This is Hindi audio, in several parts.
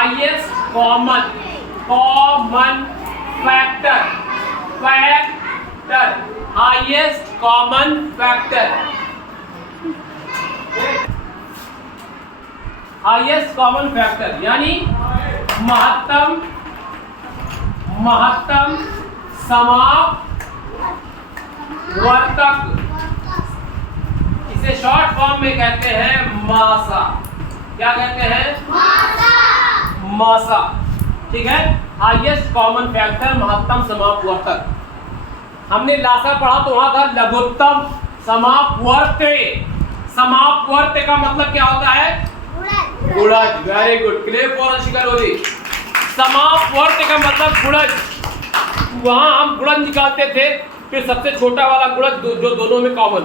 Highest common factor, highest common factor, highest common factor यानी महत्तम समापवर्तक, इसे शॉर्ट फॉर्म में कहते हैं मासा। क्या कहते हैं? मासा। ठीक है, हाईएस्ट कॉमन फैक्टर, महत्तम समापवर्तक। हमने लासा पढ़ा तो वहां था लघुत्तम समापवर्त्य। समापवर्त्य का मतलब क्या होता है? गुणज। Very good, clap for Anshika रोजी। समापवर्त्य का मतलब गुणज। वहां हम गुणज निकालते थे, फिर सबसे छोटा वाला गुणज जो दोनों में कॉमन।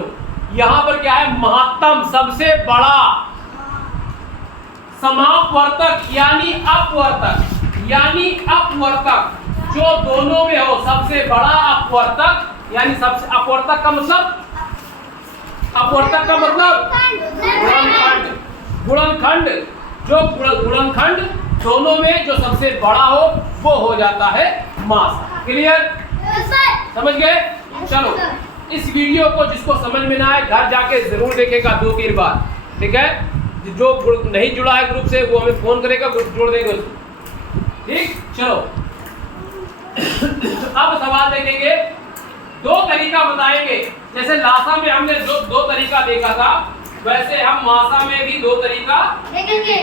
यहाँ पर क्या है? महत्तम, सबसे बड़ा समापवर्तक यानी अपवर्तक, जो दोनों में हो, सबसे बड़ा अपवर्तक। यानी सबसे अपवर्तक का मतलब गुणनखंड, जो गुणनखंड दोनों में जो सबसे बड़ा हो वो हो जाता है मास। क्लियर? समझ गए? चलो, इस वीडियो को जिसको समझ में ना आए घर जाके जरूर देखेगा 2-3 बार। ठीक है, जो नहीं जुड़ा है ग्रुप से वो हमें फोन करेगा, ग्रुप जोड़ देंगे उसको। ठीक, चलो अब सवाल देखेंगे। 2 तरीका बताएंगे। जैसे लासा में हमने जो 2 तरीका देखा था, वैसे हम मासा में भी 2 तरीका देखेंगे।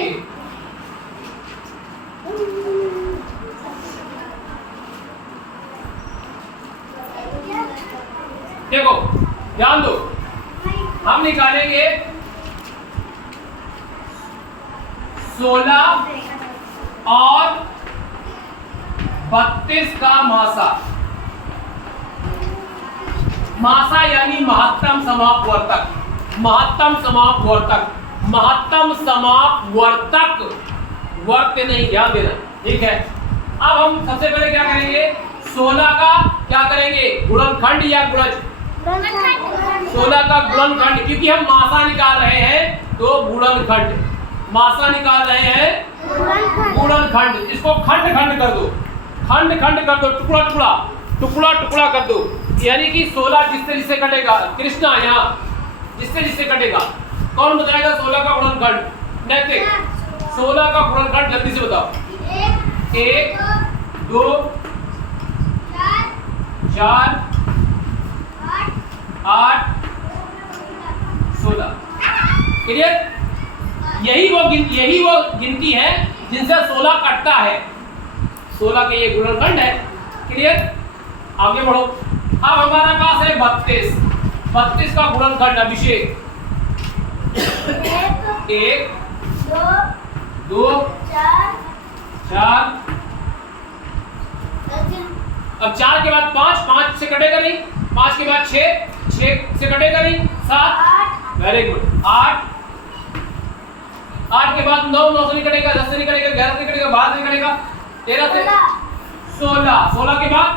देखो, ध्यान दो, हम निकालेंगे 16 और 32 का मासा। मासा यानी महत्तम समापवर्तक, वर्त्य नहीं, ध्यान देना। ठीक है, अब हम सबसे पहले क्या करेंगे? 16 का क्या करेंगे? गुणनखंड या गुणज? 16 का गुणनखंड, क्योंकि हम मासा निकाल रहे हैं तो गुणनखंड, मासा निकाल रहे हैं गुणनखंड। इसको खंड कर दो, टुकड़ा कर दो। यानी कि 16 जिससे कटेगा, कृष्णा यहाँ जिससे कटेगा, कौन बताएगा 16 का गुणनखंड? नैतिक। 16 का गुणनखंड जल्दी से बताओ। 1 2 4 8 16। क्लियर? यही वो गिनती है जिनसे 16 कटता है। 16 के ये गुणनखंड है। क्लियर? आगे बढ़ो। अब हमारे पास है 32 का गुणनखंड। अभिषेक 1 2 4। अब 4 के बाद 5 से कटेगा नहीं, 5 के बाद 6 से कटेगा नहीं, 7। वेरी गुड, 8 के बाद 9 से नहीं कटेगा, 10 से नहीं कटेगा, 11 से नहीं कटेगा, 12 से नहीं कटेगा, 13 से 16 के बाद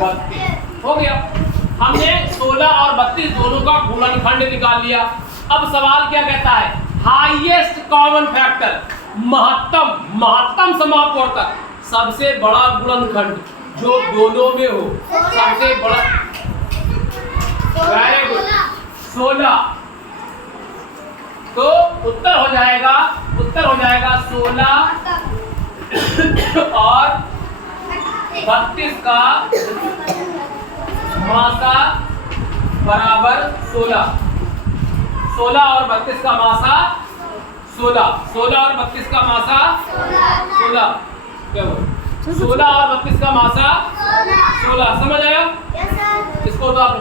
32 हो गया। हमने 16 और 32 दोनों का गुणनखंड निकाल लिया। अब सवाल क्या कहता है? हाईएस्ट कॉमन फैक्टर, महत्तम समापवर्तक, सबसे बड़ा गुणनखंड जो दोनों में हो, सबसे बड़ा। Very good, 16। तो उत्तर हो जाएगा 16 और 32 का मासा बराबर 16। 16 और 32 का मासा 16 और 32 का मासा 16। क्या बोल? 16 और 32 का मासा 16। समझ आया? इसको तो आप